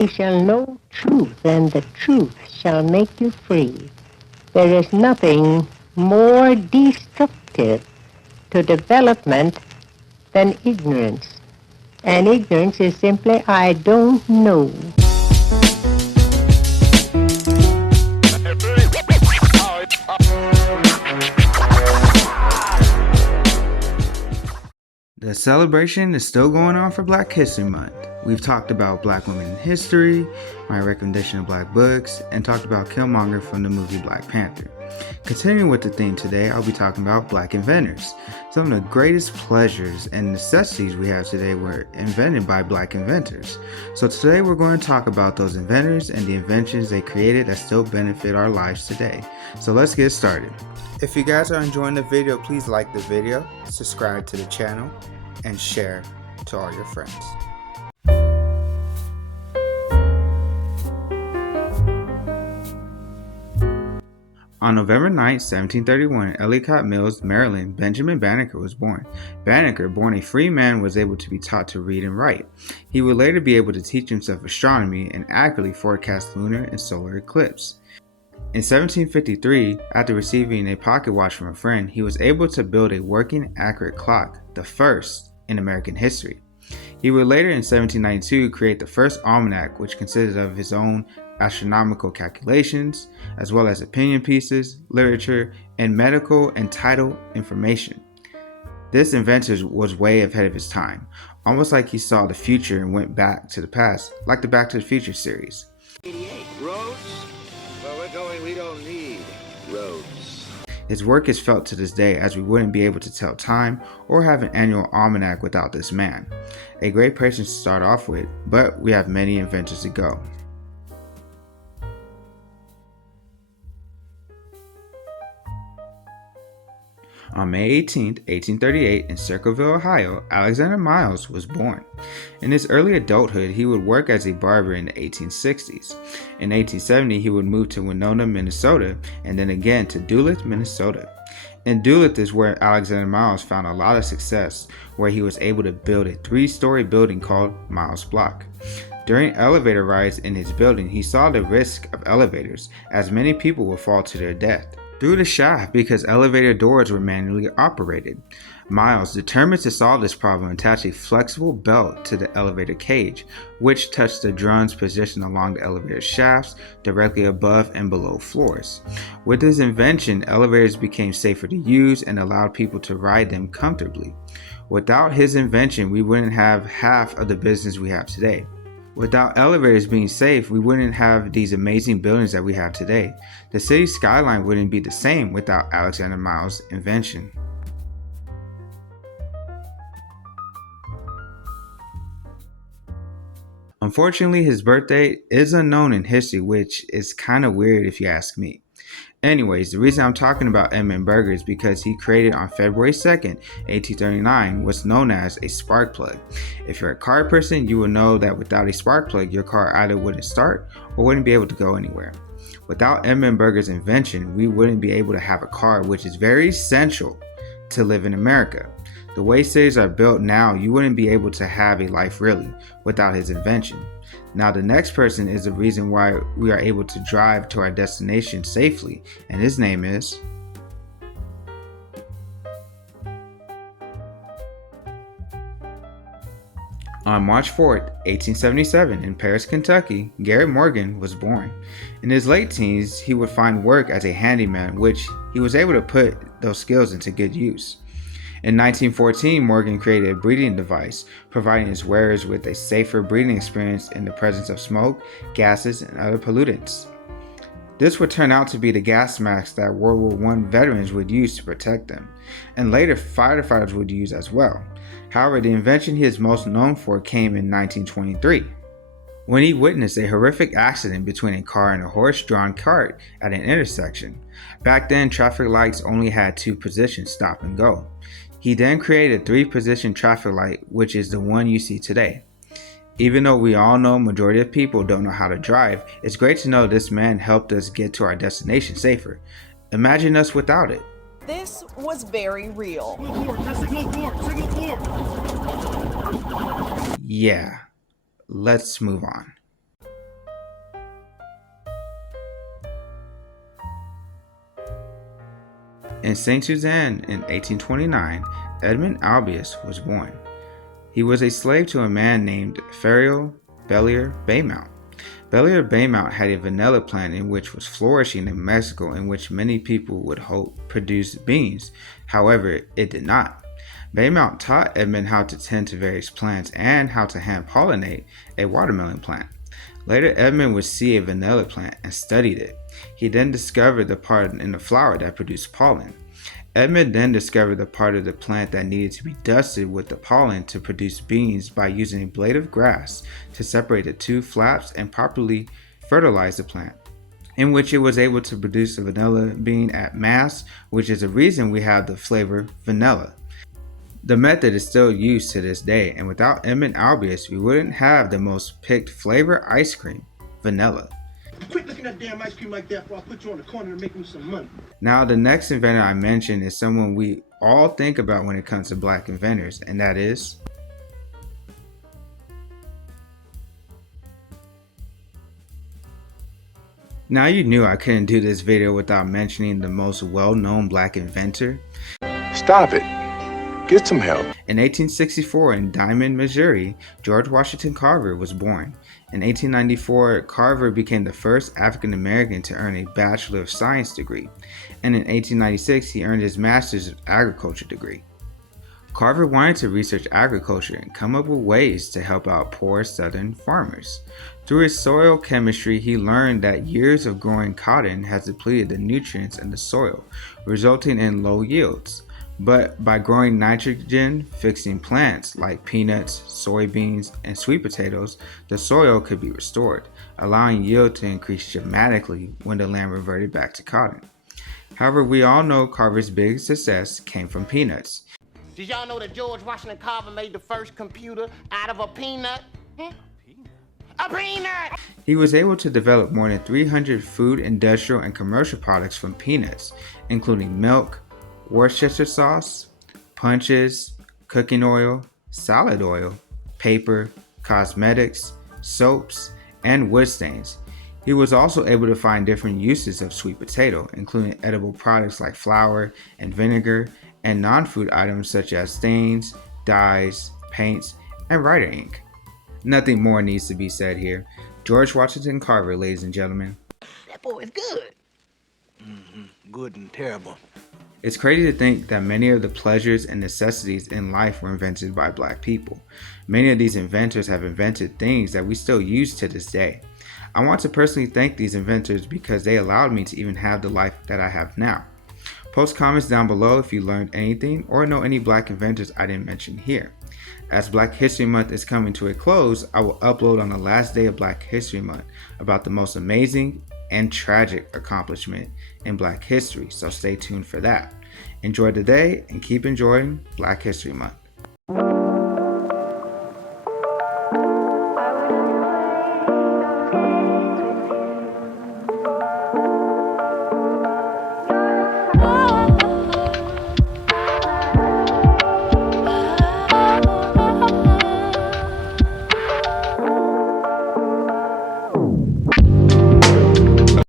You shall know truth, and the truth shall make you free. There is nothing more destructive to development than ignorance. And ignorance is simply, I don't know. The celebration is still going on for Black History Month. We've talked about Black women in history, my recommendation of Black books, and talked about Killmonger from the movie Black Panther. Continuing with the theme today, I'll be talking about Black Inventors. Some of the greatest pleasures and necessities we have today were invented by Black inventors. So today we're going to talk about those inventors and the inventions they created that still benefit our lives today. So let's get started. If you guys are enjoying the video, please like the video, subscribe to the channel, and share to all your friends. On November 9, 1731, in Ellicott Mills, Maryland, Benjamin Banneker was born. Banneker, born a free man, was able to be taught to read and write. He would later be able to teach himself astronomy and accurately forecast lunar and solar eclipse. In 1753, after receiving a pocket watch from a friend, he was able to build a working, accurate clock, the first in American history. He would later in 1792 create the first almanac, which consisted of his own astronomical calculations, as well as opinion pieces, literature, and medical and title information. This invention was way ahead of his time, almost like he saw the future and went back to the past, like the Back to the Future series. 88 roads? Where we're going, we don't need roads. His work is felt to this day, as we wouldn't be able to tell time or have an annual almanac without this man. A great person to start off with, but we have many inventors to go. On May 18, 1838, in Circleville, Ohio, Alexander Miles was born. In his early adulthood, he would work as a barber in the 1860s. In 1870, he would move to Winona, Minnesota, and then again to Duluth, Minnesota. In Duluth is where Alexander Miles found a lot of success, where he was able to build a 3-story building called Miles Block. During elevator rides in his building, he saw the risk of elevators, as many people would fall to their death through the shaft because elevator doors were manually operated. Miles, determined to solve this problem, attached a flexible belt to the elevator cage, which touched the drums positioned along the elevator shafts directly above and below floors. With his invention, elevators became safer to use and allowed people to ride them comfortably. Without his invention, we wouldn't have half of the business we have today. Without elevators being safe, we wouldn't have these amazing buildings that we have today. The city skyline wouldn't be the same without Alexander Miles' invention. Unfortunately, his birthday is unknown in history, which is kind of weird if you ask me. Anyways, the reason I'm talking about Edmund Berger is because he created on February 2nd, 1839, what's known as a spark plug. If you're a car person, you will know that without a spark plug, your car either wouldn't start or wouldn't be able to go anywhere. Without Edmund Berger's invention, we wouldn't be able to have a car, which is very essential to live in America. The way cities are built now, you wouldn't be able to have a life really without his invention. Now the next person is the reason why we are able to drive to our destination safely, and his name is On March 4th, 1877, in Paris, Kentucky, Garrett Morgan was born. In his late teens, he would find work as a handyman, which he was able to put those skills into good use. In 1914, Morgan created a breathing device, providing his wearers with a safer breathing experience in the presence of smoke, gases, and other pollutants. This would turn out to be the gas masks that World War I veterans would use to protect them, and later firefighters would use as well. However, the invention he is most known for came in 1923, when he witnessed a horrific accident between a car and a horse-drawn cart at an intersection. Back then, traffic lights only had 2 positions, stop and go. He then created a 3-position traffic light, which is the one you see today. Even though we all know majority of people don't know how to drive, it's great to know this man helped us get to our destination safer. Imagine us without it. This was very real. Yeah, let's move on. In St. Suzanne in 1829, Edmund Albius was born. He was a slave to a man named Ferriol Bellier Baymount. Bellier Baymount had a vanilla plant in which was flourishing in Mexico, in which many people would hope produced beans. However, it did not. Baymount taught Edmund how to tend to various plants and how to hand pollinate a watermelon plant. Later, Edmund would see a vanilla plant and studied it. He then discovered the part in the flower that produced pollen. Edmund then discovered the part of the plant that needed to be dusted with the pollen to produce beans by using a blade of grass to separate the two flaps and properly fertilize the plant, in which it was able to produce a vanilla bean at mass, which is the reason we have the flavor vanilla. The method is still used to this day, and without Edmund Albius, we wouldn't have the most picked flavor ice cream, vanilla. Quit looking at damn ice cream like that before I put you on the corner and make me some money. Now, the next inventor I mentioned is someone we all think about when it comes to Black inventors, and that is Now you knew I couldn't do this video without mentioning the most well-known Black inventor. Stop it. Get some help. In 1864 in Diamond, Missouri, George Washington Carver was born. In 1894, Carver became the first African American to earn a Bachelor of Science degree, and in 1896 he earned his Master's of Agriculture degree. Carver wanted to research agriculture and come up with ways to help out poor Southern farmers. Through his soil chemistry, he learned that years of growing cotton has depleted the nutrients in the soil, resulting in low yields. But by growing nitrogen-fixing plants like peanuts, soybeans, and sweet potatoes, the soil could be restored, allowing yield to increase dramatically when the land reverted back to cotton. However, we all know Carver's biggest success came from peanuts. Did y'all know that George Washington Carver made the first computer out of a peanut? A peanut! He was able to develop more than 300 food, industrial, and commercial products from peanuts, including milk, Worcestershire sauce, punches, cooking oil, salad oil, paper, cosmetics, soaps, and wood stains. He was also able to find different uses of sweet potato, including edible products like flour and vinegar, and non-food items such as stains, dyes, paints, and writer ink. Nothing more needs to be said here. George Washington Carver, ladies and gentlemen. That boy is good. Good and terrible. It's crazy to think that many of the pleasures and necessities in life were invented by Black people. Many of these inventors have invented things that we still use to this day. I want to personally thank these inventors because they allowed me to even have the life that I have now. Post comments down below if you learned anything or know any Black inventors I didn't mention here. As Black History Month is coming to a close, I will upload on the last day of Black History Month about the most amazing and tragic accomplishment in Black history, so stay tuned for that. Enjoy the day and keep enjoying Black History Month.